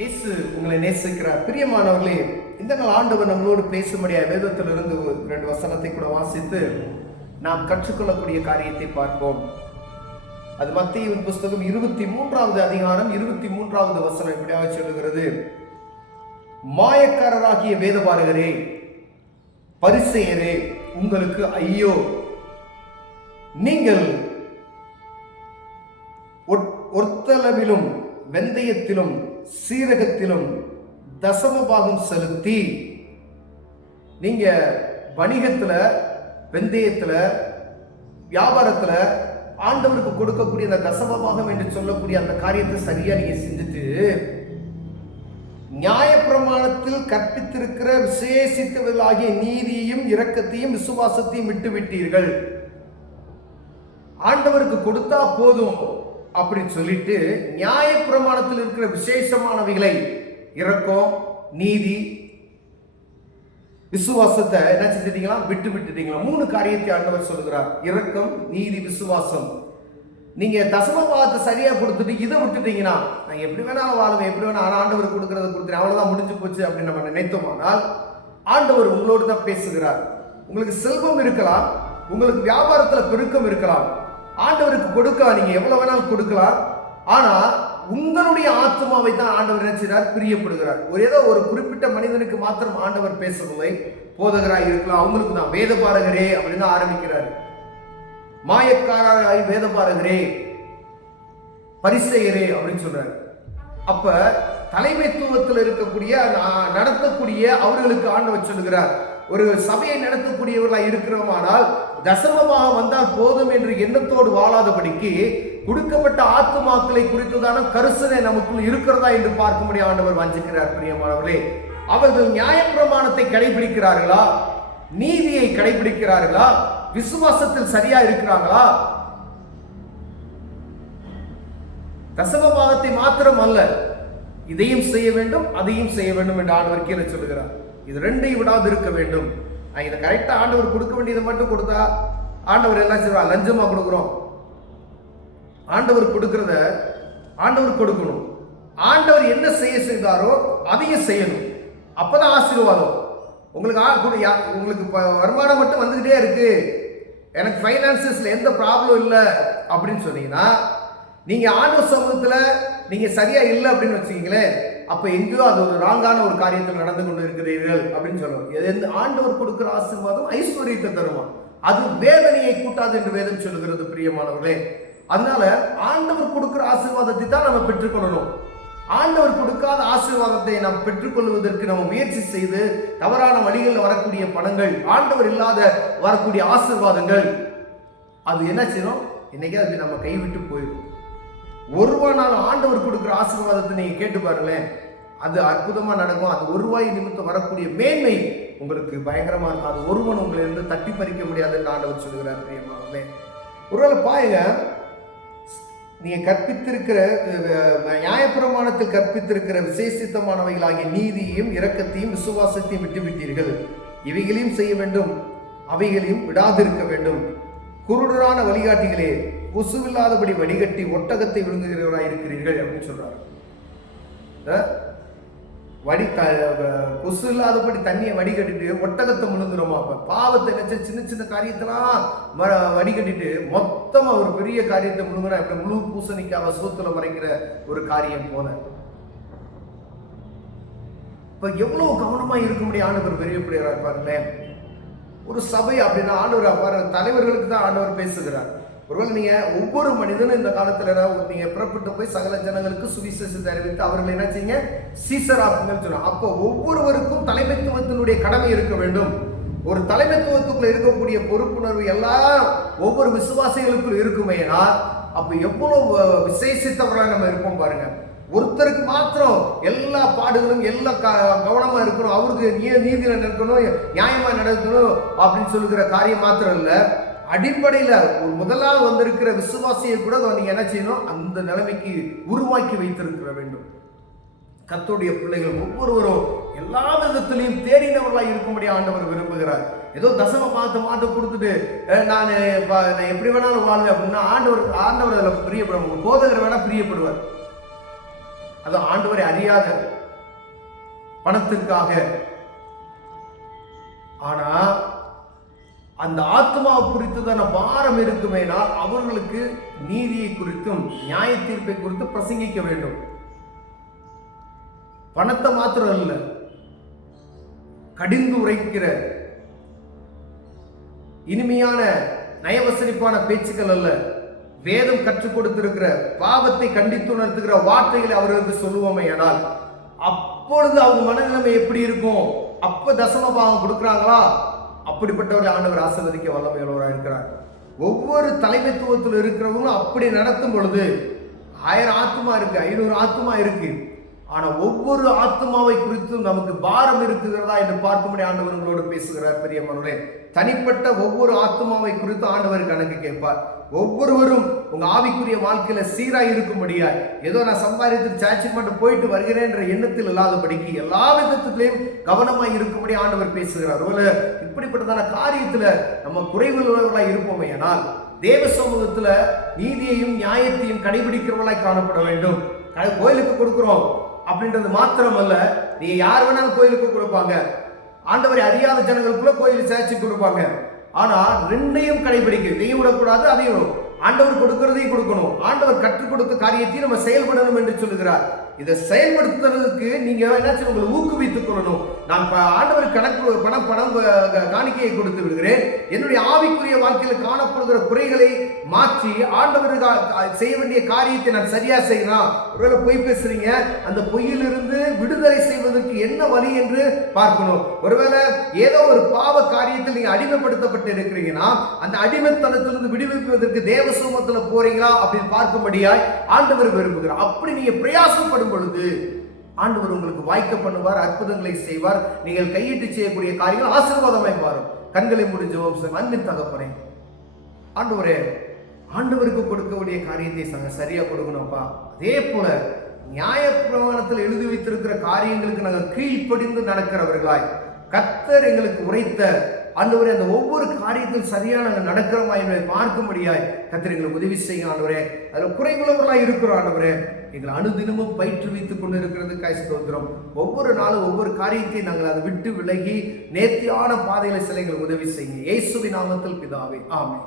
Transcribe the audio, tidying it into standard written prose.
இயேசு உங்களை நேசிக்கிறார். பிரியமானவர்களே, இந்த நாள் ஆண்டவர் நம்மளோடு பேசும்படியாக வேதத்திலிருந்து 2 வசனத்தை கூட வாசித்து நாம் கற்றுக்கொள்ளக்கூடிய காரியத்தை பார்ப்போம். அது மத்தேயுவின் புஸ்தகம் 23வது அதிகாரம் 23வது வசனம் இப்படியாக சொல்லுகிறது: மாயக்காரராகிய வேதபாரகரே, பரிசேயரே, உங்களுக்கு ஐயோ! நீங்கள் ஒர்த்தளவிலும் வெந்தயத்திலும் சீரகத்திலும் தசமபாகம் செலுத்தி, நீங்க வணிகத்துல, வெந்தயத்துல, வியாபாரத்துல ஆண்டவருக்கு கொடுக்கக்கூடிய அந்த தசமபாகம் என்று சொல்லக்கூடிய அந்த காரியத்தை சரியா நீங்க செஞ்சுட்டு, நியாயப்பிரமாணத்தில் கற்பித்திருக்கிற விசேஷித்தவர்களாகிய நீதியையும் இரக்கத்தையும் விசுவாசத்தையும் விட்டு விட்டீர்கள். ஆண்டவருக்கு கொடுத்தா போதும் அப்படின்னு சொல்லிட்டு நியாயப்பிரமாணத்தில் இருக்கிற விசேஷமானவைகளை, இரக்கம், நீதி, விசுவாசத்தை என்ன செஞ்சிட்டீங்களா? விட்டு விட்டுட்டீங்களா? 3 காரியத்தை ஆண்டவர் சொல்லுகிறார்: இரக்கம், நீதி, விசுவாசம். நீங்க தசமபாகத்தை சரியா கொடுத்துட்டு இதை விட்டுட்டீங்கன்னா, நான் எப்படி வேணாலும் வாழுவேன், எப்படி வேணாலும் ஆண்டவர் கொடுக்கறத கொடுத்துறேன், அவ்வளவுதான் முடிஞ்சு போச்சு அப்படின்னு நம்ம நினைத்தோமானால், ஆண்டவர் உங்களோடு தான் பேசுகிறார். உங்களுக்கு செல்வம் இருக்கலாம், உங்களுக்கு வியாபாரத்துல பெருக்கம் இருக்கலாம், ஆண்டவருக்கு கொடுக்க நீங்க எவ்வளவு வேணாலும் கொடுக்கலாம். ஆனா உங்களுடைய ஆத்மாவை தான் ஆண்டவர் நினைச்சார், பிரியப்படுகிறார். ஏதோ ஒரு குறிப்பிட்ட மனிதனுக்கு மாத்திரம் ஆண்டவர் பேசவில்லை. போதகராய் இருக்கலாம், அவங்களுக்கு தான் வேதபாரகரே அப்படின்னு ஆரம்பிக்கிறார். மாயக்காரராய் வேதபாரகரே, பரிசேயரே அப்படின்னு சொல்றாரு. அப்ப தலைமைத்துவத்தில் இருக்கக்கூடிய நடத்தக்கூடிய அவர்களுக்கு ஆண்டவர் சொல்லுகிறார், ஒரு சபையை நடத்தக்கூடியவர்களாக இருக்கிறோமானால் தசமமாக வந்தால் போதும் என்று எண்ணத்தோடு வாழாதபடிக்கு கொடுக்கப்பட்ட ஆத்துமாக்களை குறித்ததான கரிசனை நமக்குள் இருக்கிறதா என்று பார்க்கும்படி ஆண்டவர் வாஞ்சிக்கிறார். பிரியமானவர்களே, அவர்கள் நியாயப்பிரமாணத்தை கடைபிடிக்கிறார்களா? நீதியை கடைபிடிக்கிறார்களா? விசுவாசத்தில் சரியா இருக்கிறாங்களா? தசமபாகத்தை மாத்திரம் அல்ல, இதையும் செய்ய வேண்டும், அதையும் செய்ய வேண்டும் என்று ஆண்டவர் கீழே சொல்லுகிறார். இது 2ஐயும் விடாது இருக்க வேண்டும். இதை கரெக்டா ஆண்டவர் கொடுக்க வேண்டியதை மட்டும் கொடுத்தா ஆண்டவர் எல்லாம் செய்வார். லஞ்சமா கொடுக்குறோம், ஆண்டவர் கொடுக்கிறத ஆண்டவர் கொடுக்கணும். ஆண்டவர் என்ன செய்தாரோ அதையும் செய்யணும். அப்பதான் ஆசீர்வாதம். உங்களுக்கு வருமானம் மட்டும் வந்துகிட்டே இருக்கு, எனக்கு பைனான்சஸ்ல எந்த ப்ராப்ளம் இல்லை அப்படின்னு சொன்னீங்கன்னா, நீங்க ஆண்டவர் சமூகத்துல நீங்க சரியா இல்லை அப்படின்னு வச்சுக்கீங்களேன், அப்ப எங்கேயோ அது ஒரு ராங்கான ஒரு காரியத்தில் நடந்து கொண்டு இருக்கிறீர்கள் அப்படின்னு சொல்லுவோம். ஆண்டவர் கொடுக்கிற ஆசீர்வாதம் ஐஸ்வர்யத்தை தருமா, அது வேதனையை கூட்டாது என்று வேதம் சொல்லுகிறது. பிரியமானவர்களே, அதனால ஆண்டவர் கொடுக்கிற ஆசீர்வாதத்தை தான் நம்ம பெற்றுக்கொள்ளணும். ஆண்டவர் கொடுக்காத ஆசீர்வாதத்தை நாம் பெற்றுக்கொள்வதற்கு நம்ம முயற்சி செய்து தவறான வழிகளில் வரக்கூடிய பணங்கள், ஆண்டவர் இல்லாத வரக்கூடிய ஆசீர்வாதங்கள், அது என்ன செய்யணும்? இன்னைக்கு அது நம்ம கைவிட்டு போயிடும். ₹1 ஆண்டவர் கொடுக்கிற ஆசீர்வாதத்தை நீங்க கேட்டு பாருங்களேன், அது அற்புதமா நடக்கும். அது ₹1 நிமித்தம் வரக்கூடிய மேன்மை உங்களுக்கு பயங்கரமா இருக்கும். அது ஒருவன் உங்களை இருந்து தட்டி பறிக்க முடியாதுன்னு ஆண்டவர் சொல்லுகிறார். பிரியமானவர்களே, ஒருவேளை பாருங்க, நீங்க கற்பித்திருக்கிற நியாயப்பிரமாணத்தில் கற்பித்திருக்கிற விசேஷித்தமானவைகளாகிய நீதியையும் இரக்கத்தையும் விசுவாசத்தையும் விட்டுவிட்டீர்கள். இவைகளையும் செய்ய வேண்டும், அவைகளையும் விடாதிருக்க வேண்டும். குருடரான வழிகாட்டிகளே, கொசுவில்லாதபடி வடிகட்டி ஒட்டகத்தை விழுங்குகிறவராக இருக்கிறீர்கள் அப்படின்னு சொல்றாரு. கொசு இல்லாதபடி தண்ணியை வடிகட்டிட்டு ஒட்டகத்தை முழுங்குறோமா? பாவத்தை நினைச்ச சின்ன சின்ன காரியத்தெல்லாம் வடிகட்டிட்டு மொத்தமா ஒரு பெரிய காரியத்தை முழுங்குறா. இப்படி முழு பூசணிக்காக சோத்துல மறைக்கிற ஒரு காரியம் போல. இப்ப எவ்வளவு கவனமா இருக்க முடியும்? ஆண்டவர் பெரிய பிள்ளையா இருப்பாருங்களேன். ஒரு சபை அப்படின்னா ஆண்டவர் தலைவர்களுக்கு தான் ஆண்டவர் பேசுகிறார். ஒருவேளை நீங்க ஒவ்வொரு மனிதனும் இந்த காலத்துல நீங்க புறப்பட்டு போய் சகல ஜனங்களுக்கு சுவிசேஷத்தை அறிவித்து அவர்களை என்ன செய்யுங்க? சீசராக்குங்கன்னு சொன்னாங்க. அப்போ ஒவ்வொருவருக்கும் தலைமைத்துவத்தினுடைய கடமை இருக்க வேண்டும். ஒரு தலைமைத்துவத்துக்குள்ள இருக்கக்கூடிய பொறுப்புணர்வு எல்லாம் ஒவ்வொரு விசுவாசிகளுக்குள் இருக்குமேனா, அப்ப எவ்வளவு விசேஷித்தவர்களாக நம்ம இருப்போம் பாருங்க. ஒருத்தருக்கு மாத்திரம் எல்லா பாடுகளும் எல்லா கவனமா இருக்கணும், அவருக்கு நீதியில நடக்கணும், நியாயமா நடக்கணும் அப்படின்னு சொல்லுகிற காரியம் மாத்திரம் இல்ல, அடிப்படையில ஒரு முதலாவது வந்திருக்கிற விசுவாசியை கூட நீங்க என்ன செய்யணும்? அந்த நிலைமைக்கு உருவாக்கி வைத்திருக்க வேண்டும். கர்த்தருடைய பிள்ளைகள் ஒவ்வொருவரும் எல்லா விதத்திலையும் தேடினவர்களாக இருக்கும்படி ஆண்டவர் விரும்புகிறார். ஏதோ தசம மாட்டு கொடுத்துட்டு நான் எப்படி வேணாலும் வாழ்வேன் அப்படின்னா ஆண்டவர் அதில் பிரியப்படுவாங்க. போதகர் வேணா பிரியப்படுவார். அது ஆண்டவரை அறியாத பணத்திற்காக. ஆனா அந்த ஆத்மாவை குறித்துதான பாரம் இருக்குமேனால் அவர்களுக்கு நீதியை குறித்தும் நியாய தீர்ப்பை குறித்து பிரசங்கிக்க வேண்டும். பணத்தை மாத்திரம் இல்ல, கடிந்து உரைக்கிற இனிமையான நயவசனிப்பான பேச்சுக்கள் அல்ல, வேதம் கற்றுக் கொடுத்திருக்கிற பாவத்தை கண்டித்து உணர்த்துகிற வார்த்தைகளை அவர்களுக்கு சொல்லுவோமே ஆனால் அப்பொழுது அவங்க மனநிலைமை எப்படி இருக்கும்? அப்ப தசம பாவம் கொடுக்குறாங்களா? அப்படிப்பட்டவர்கள் ஆண்டவர் ஆசீர்வதிக்க வல்லமையுள்ளவராக இருக்கிறார். ஒவ்வொரு தலைமைத்துவத்தில் இருக்கிறவங்களும் அப்படி நடத்தும் பொழுது 1000 ஆத்மா இருக்கு, 500 ஆத்மா இருக்கு, ஆனா ஒவ்வொரு ஆத்மாவை குறித்தும் நமக்கு பாரம் இருக்குகிறதா என்று பார்க்கும்படி ஆண்டவர் உங்களோடு பேசுகிறார். பெரியமானவரே, தனிப்பட்ட ஒவ்வொரு ஆத்மாவை குறித்து ஆண்டவர் கணக்கு கேட்பார். ஒவ்வொருவரும் உங்க ஆவிக்குரிய வாழ்க்கையில சீராய் இருக்கும்படியா, ஏதோ நான் சம்பாதித்து சாட்சிக்கு மட்டும் போயிட்டு வருகிறேன் என்ற எண்ணத்தில் இல்லாதபடிக்கு எல்லா விதத்திலையும் கவனமாய் இருக்கும்படி ஆண்டவர் பேசுகிறார். இப்படிப்பட்டதான காரியத்துல நம்ம குறைவுள்ளவர்களாய் இருப்போமே ஆனால் தேவ சமூகத்துல நீதியையும் நியாயத்தையும் கடைபிடிக்கிறவர்களாய் காணப்பட வேண்டும். கோயிலுக்கு கொடுக்கிறோம் அப்படின்றது மாத்திரமல்ல, நீ யார் வேணாலும் கோயிலுக்கு கொடுப்பாங்க, ஆண்டவரை அறியாத ஜனங்களுக்குள்ள கோயில் சாட்சி கொடுப்பாங்க. ஆனா ரெண்டையும் கடைபிடிக்க, இதையும் விடக்கூடாது, அதையும் ஆண்டவர் கொடுக்கிறதையும் கொடுக்கணும். ஆண்டவர் கற்றுக் கொடுத்த காரியத்தையும் நம்ம செயல்படணும் என்று சொல்லுகிறார். இதை செயல்படுத்துறதுக்கு நீங்க என்னாச்சும் உங்களை ஊக்குவித்துக் கொள்ளணும். நான் ஆண்டவர் கணக்கு பணம் காணிக்கையை கொடுத்து விடுகிறேன், என்னுடைய ஆவிக்குரிய வாழ்க்கையில் காணப்படுகிற குறைகளை மாற்றி ஆண்டவருக்கு செய்ய வேண்டிய காரியத்தை நான் சரியா செய்யலாம். ஒருவேளை பொய் பேசுறீங்க, அந்த பொய்யிலிருந்து விடுதலை செய்வதற்கு என்ன வழி என்று பார்க்கணும். ஒருவேளை ஏதோ ஒரு பாவ காரியத்தில் நீங்க அடிமைப்படுத்தப்பட்டு இருக்கிறீங்கன்னா அந்த அடிமைத்தனத்திலிருந்து விடுவிப்பதற்கு தேவ சமூகத்துல போறீங்களா அப்படின்னு பார்க்கும்படியாய் ஆண்டவர் விரும்புகிறார். அப்படி நீங்க பிரயாசப்படும் பொழுது ஆண்டவர் உங்களுக்கு வாய்க்க பண்ணுவார், அற்புதங்களை செய்வார். நீங்கள் கையிட்டு செய்யக்கூடிய காரியங்கள் ஆசீர்வாதமாய் மாறும். கண்களை மூடி ஜெபம் செய்வோம். அன்பின் தகப்பனே, ஆண்டவரே, ஆண்டவருக்கு கொடுக்கக்கூடிய காரியத்தை சரியா கொடுக்கணும்ப்பா. அதே போல நியாய பிரமாணத்தில் எழுதி வைத்திருக்கிற காரியங்களுக்கு நாங்கள் கீழ்ப்படிந்து நடக்கிறவர்களாய் கர்த்தர் எங்களுக்கு உரைத்த ஆண்டவரே அந்த ஒவ்வொரு காரியத்தில் சரியா நாங்கள் நடக்கிறோமா என்பதை பார்க்கும்படியாய் கர்த்தர் எங்களுக்கு உதவி செய்ய ஆண்டவரே. அதில் குறைவுள்ளவர்களாய் இருக்கிறோம் ஆண்டவரே. எங்களை அனுதினமும் பயிற்றுவித்துக் கொண்டு இருக்கிறதுக்காய் ஸ்தோத்திரம். ஒவ்வொரு நாளும் ஒவ்வொரு காரியத்தை நாங்கள் அதை விட்டு விலகி நேர்த்தியான பாதையில சில எங்களுக்கு உதவி செய்யுங்க. இயேசுவின் நாமத்தில் பிதாவே, ஆமென்.